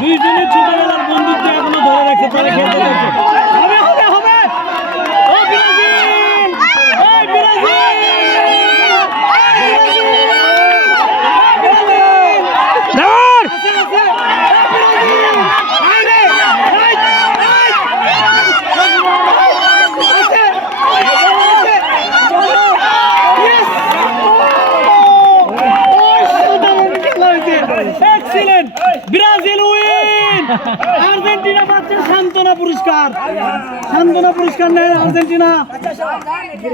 দুইজনের ছোটবেলার বন্ধুত্ব এখনো ধরে রাখছে, তারা খেলতে যাচ্ছে। হবে হবে হবে ও ব্রাজিল, এই Brazil, excellent, Brazil win. Argentina পাচ্ছে সান্ত্বনা পুরস্কার, সান্ত্বনা পুরস্কার নেয় আর্জেন্টিনা।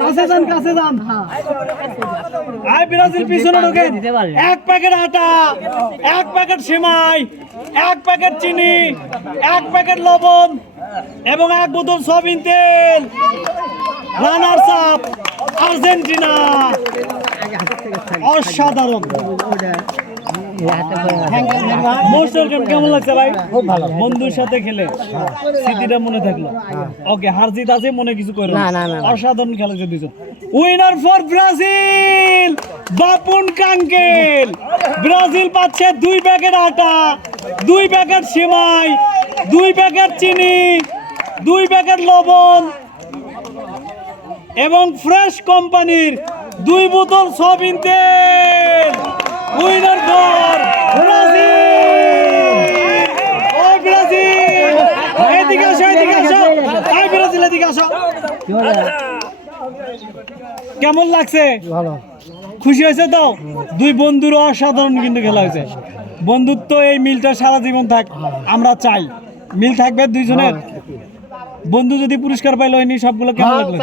কাছে যান, কাছে যান। আই ব্রাজিল পিছনে ঢোকেন। এক প্যাকেট আটা, এক প্যাকেট সেমাই, এক প্যাকেট চিনি, এক প্যাকেট লবণ এবং এক বোতল সয়াবিন তেল। Runners up Argentina. অসাধারণ। কেমন লাগছে ভাই? খুব ভালো, বন্ধুর সাথে খেলে স্মৃতিটা মনে থাকলো। ওকে, হার জিত আছে, মনে কিছু করো না। অসাধারণ খেলেছে দুজন। উইনার ফর ব্রাজিল, বাপুন কাঙ্কেল। ব্রাজিল পাচ্ছে 2 প্যাকেট আটা, 2 প্যাকেট সেমাই, 2 প্যাকেট চিনি, 2 প্যাকেট লবণ এবং ফ্রেশ কোম্পানির 2 বোতল সয়াবিন তেল। Winner for Brazil. ও ব্রাজিল, এদিকে আসো, এদিকে আসো। আই ব্রাজিল, এদিকে আসো। কেমন লাগছে? ভালো, খুশি হয়েছে তো? 2 বন্ধুর অসাধারণ কিন্তু খেলা হয়েছে। বন্ধুত্ব, এই মিলটা সারা জীবন থাক, আমরা চাই। মিল থাকবে দুইজনের। বন্ধু যদি পুরস্কার পাইলো, সবগুলো কেমন লাগলো?